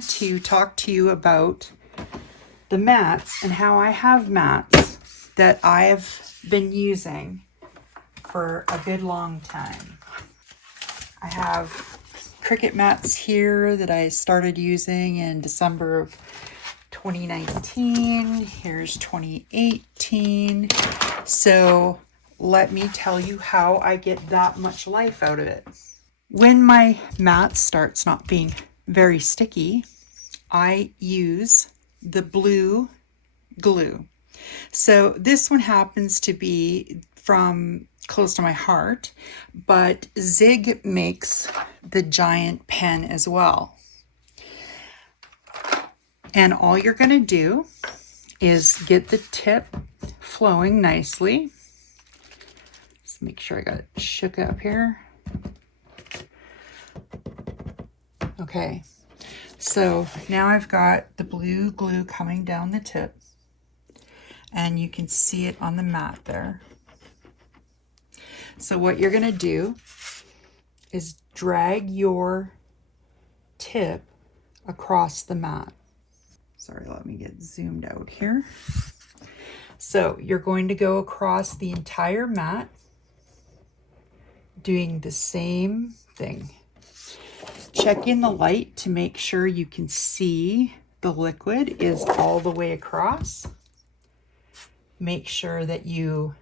wanted to talk to you about the mats and how I have mats that I've been using for a good long time. I have Cricut mats here that I started using in December of 2019. Here's 2018. So let me tell you how I get that much life out of it. When my mat starts not being very sticky, I use the blue glue. So this one happens to be from close to my heart, but Zig makes the giant pen as well. And all you're going to do is get the tip flowing nicely. Just make sure I got it shook up here. Okay, so now I've got the blue glue coming down the tip, and you can see it on the mat there. So what you're going to do is drag your tip across the mat. Sorry, let me get zoomed out here. So you're going to go across the entire mat doing the same thing. Check in the light to make sure you can see the liquid is all the way across. Make sure that you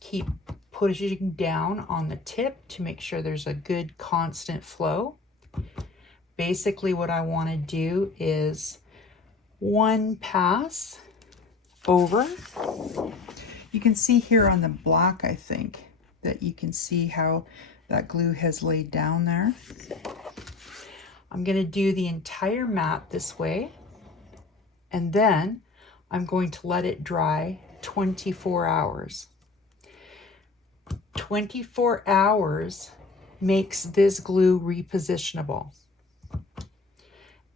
keep pushing down on the tip to make sure there's a good constant flow. Basically what I want to do is one pass over. You can see here on the black, I think, that you can see how that glue has laid down there. I'm going to do the entire mat this way, and then I'm going to let it dry 24 hours. 24 hours makes this glue repositionable.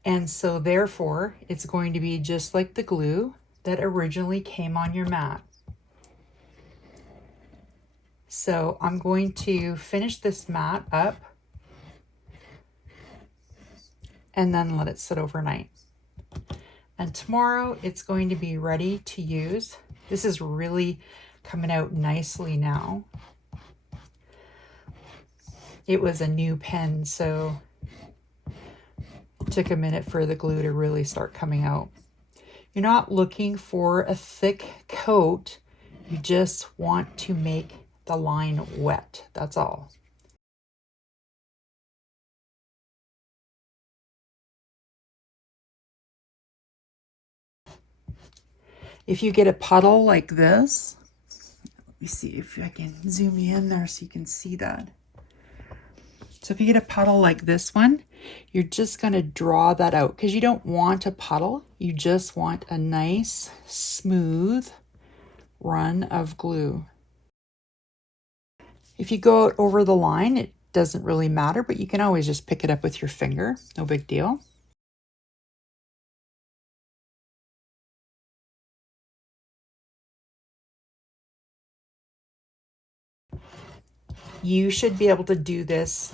And so therefore, it's going to be just like the glue that originally came on your mat. So I'm going to finish this mat up and then let it sit overnight. And tomorrow it's going to be ready to use. This is really coming out nicely now. It was a new pen, so it took a minute for the glue to really start coming out. You're not looking for a thick coat. You just want to make the line wet. That's all. If you get a puddle like this, let me see if I can zoom you in there so you can see that. So if you get a puddle like this one, you're just going to draw that out because you don't want a puddle. You just want a nice, smooth run of glue. If you go out over the line, it doesn't really matter, but you can always just pick it up with your finger. No big deal. You should be able to do this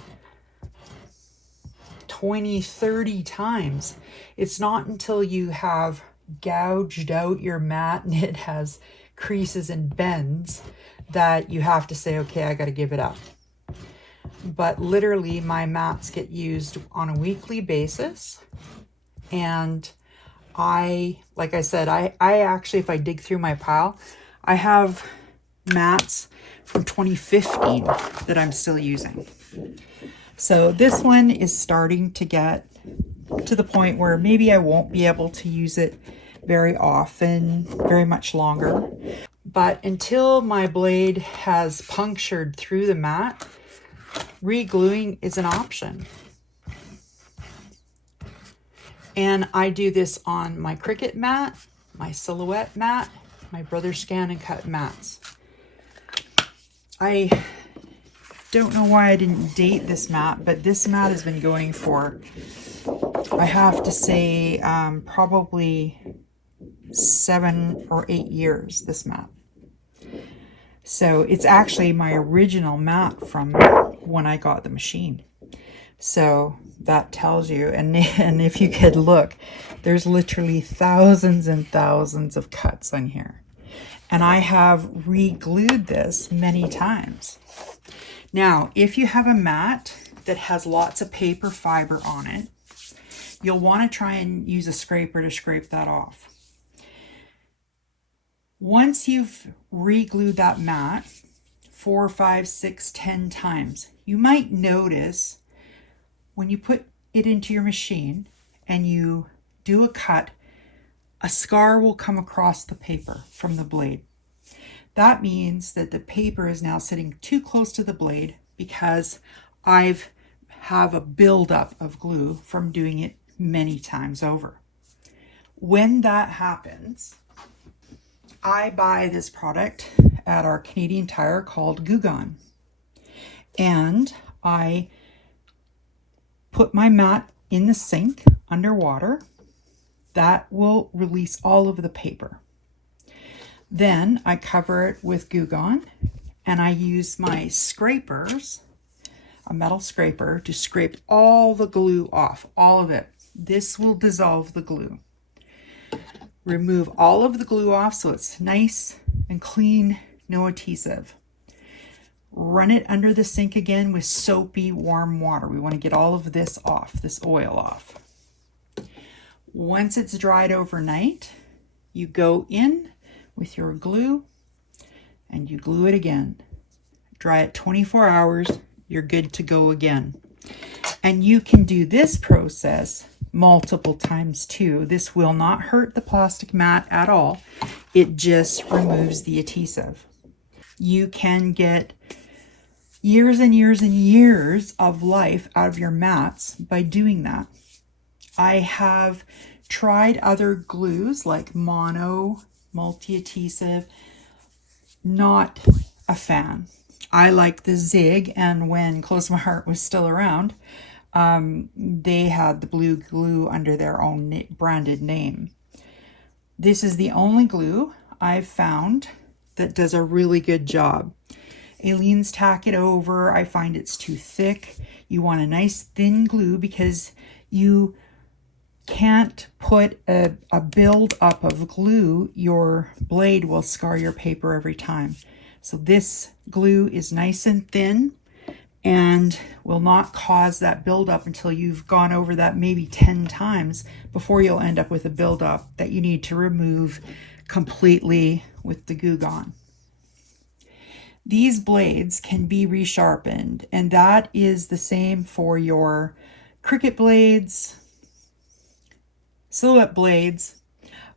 20, 30 times. It's not until you have gouged out your mat and it has creases and bends that you have to say, okay, I got to give it up. But literally my mats get used on a weekly basis. And like I said, I actually, if I dig through my pile, I have mats from 2015 that I'm still using. So this one is starting to get to the point where maybe I won't be able to use it very often, very much longer. But until my blade has punctured through the mat, re-gluing is an option. And I do this on my Cricut mat, my Silhouette mat, my Brother ScanNCut mats. I don't know why I didn't date this mat, but this mat has been going for, I have to say, probably 7 or 8 years, this mat. So it's actually my original mat from when I got the machine. So that tells you, and if you could look, there's literally thousands and thousands of cuts on here. And I have re-glued this many times. Now, if you have a mat that has lots of paper fiber on it, you'll want to try and use a scraper to scrape that off. Once you've re-glued that mat 4, 5, 6, 10 times, you might notice when you put it into your machine and you do a cut, a scar will come across the paper from the blade. That means that the paper is now sitting too close to the blade because I've have a buildup of glue from doing it many times over. When that happens, I buy this product at our Canadian Tire called Goo Gone, and I put my mat in the sink underwater. That will release all of the paper. Then I cover it with Goo Gone, and I use my scrapers, a metal scraper, to scrape all the glue off, all of it. This will dissolve the glue. Remove all of the glue off so it's nice and clean, no adhesive. Run it under the sink again with soapy warm water. We want to get all of this off, this oil off. Once it's dried overnight, you go in with your glue and you glue it again. Dry it 24 hours, you're good to go again. And you can do this process multiple times too. This will not hurt the plastic mat at all. It just removes the adhesive. You can get years and years and years of life out of your mats by doing that. I have tried other glues like mono, multi-adhesive, not a fan. I like the Zig, and when Close My Heart was still around, they had the blue glue under their own branded name. This is the only glue I've found that does a really good job. Aileen's tack it over. I find it's too thick. You want a nice thin glue because you can't put a build up of glue. Your blade will scar your paper every time. So this glue is nice and thin and will not cause that buildup until you've gone over that maybe 10 times before you'll end up with a buildup that you need to remove completely with the Goo Gone. These blades can be resharpened, and that is the same for your Cricut blades, Silhouette blades.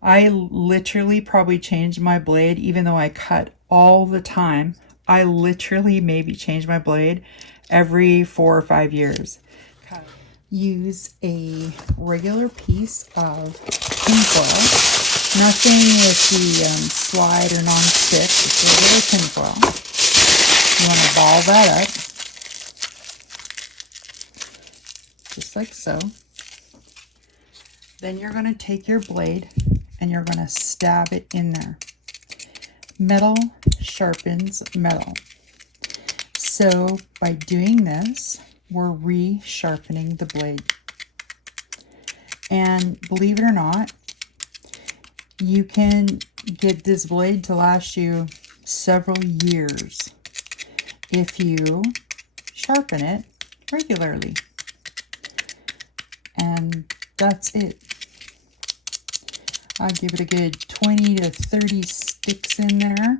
I literally probably change my blade, even though I cut all the time. I literally maybe change my blade every 4 or 5 years. Use a regular piece of tinfoil, nothing with the slide or non-stick, just regular tinfoil. You want to ball that up, just like so. Then you're going to take your blade and you're going to stab it in there. Metal sharpens metal. So by doing this, we're re-sharpening the blade. And believe it or not, you can get this blade to last you several years if you sharpen it regularly. And that's it. I'll give it a good 20 to 30 sticks in there.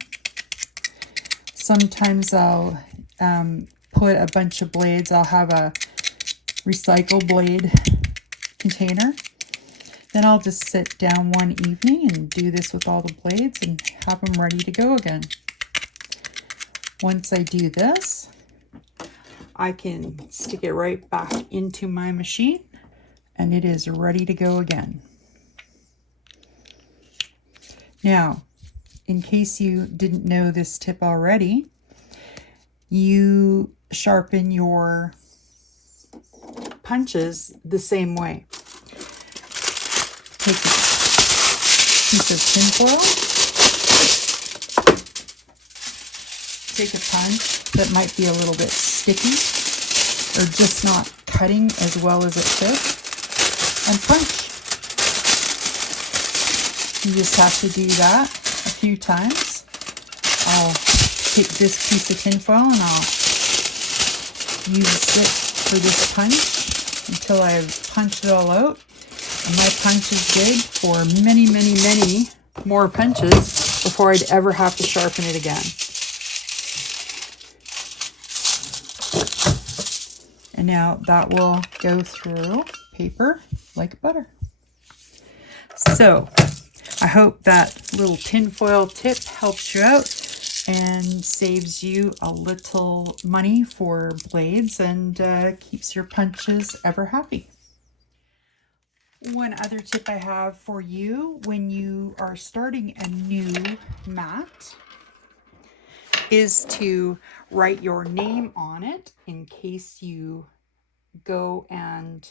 Sometimes I'll put a bunch of blades. I'll have a recycle blade container. Then I'll just sit down one evening and do this with all the blades and have them ready to go again. Once I do this, I can stick it right back into my machine and it is ready to go again. Now, in case you didn't know this tip already, you sharpen your punches the same way. Take a piece of tinfoil, take a punch that might be a little bit sticky or just not cutting as well as it should, and punch. You just have to do that a few times. I'll take this piece of tinfoil and I'll use it for this punch until I've punched it all out. And my punch is good for many, many, many more punches before I'd ever have to sharpen it again. And now that will go through paper like butter. So I hope that little tinfoil tip helps you out and saves you a little money for blades and keeps your punches ever happy. One other tip I have for you when you are starting a new mat is to write your name on it in case you go and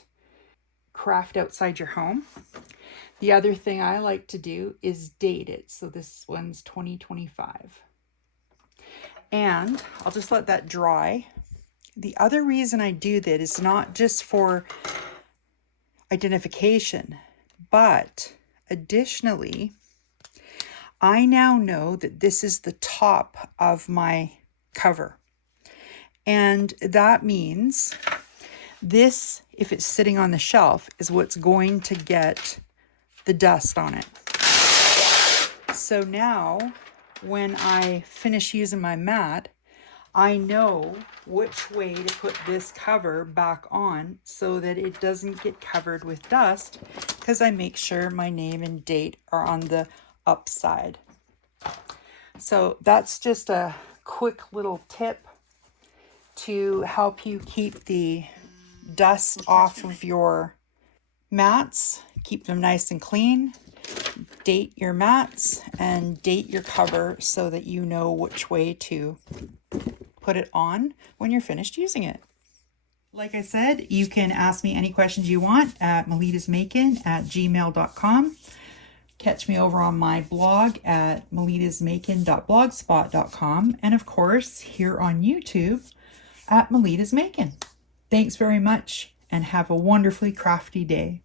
craft outside your home. The other thing I like to do is date it. So this one's 2025. And I'll just let that dry. The other reason I do that is not just for identification, but additionally, I now know that this is the top of my cover. And that means this, if it's sitting on the shelf, is what's going to get the dust on it. So now when I finish using my mat, I know which way to put this cover back on so that it doesn't get covered with dust, because I make sure my name and date are on the upside. So that's just a quick little tip to help you keep the dust off of your mats, keep them nice and clean. Date your mats and date your cover so that you know which way to put it on when you're finished using it. Like I said, you can ask me any questions you want at MelittasMakin@gmail.com. Catch me over on my blog at MelittasMakin.blogspot.com, and of course here on YouTube at MelittasMakin. Thanks very much and have a wonderfully crafty day.